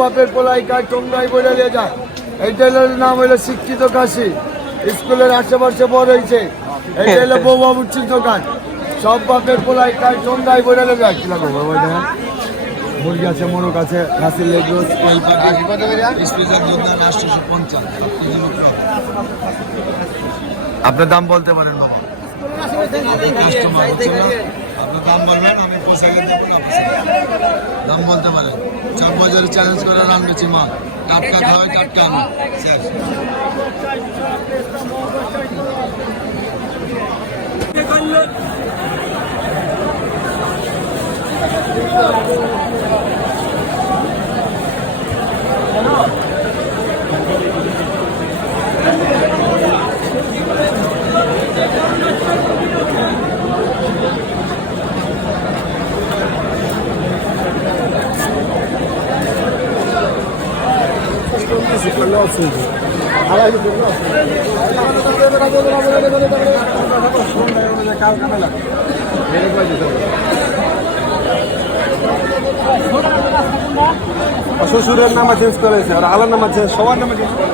বাপের পোলাই কাজ টঙ্গাই বলে নিয়ে যায়। এই টেলারের নাম হলো শিক্ষিত কাশি, স্কুলের আশেপাশে বড় হয়েছে। এটা হলো বৌবাবুচির দোকান। সব বাপের পোলাই কাজ টঙ্গাই বলে নিয়ে যায়। কি লাগবে বাবা? মুরগি আছে, মোরগ আছে, খাসির লেগ রোজ। আপনার দাম বলতে পারেন বাবা। আপনার দাম বলবেন, আমি পোশাকে দেবো না। দাম বলতে পারেন। সব বাজারে চ্যালেঞ্জ করে রান্নাছি মাল টাটকা খাওয়াই, টাটকা আনো। শ্বশুরের নামা চেঞ্জ করেছে আর আলার নামা চেঞ্জ, সবার নামা চেঞ্জ করে।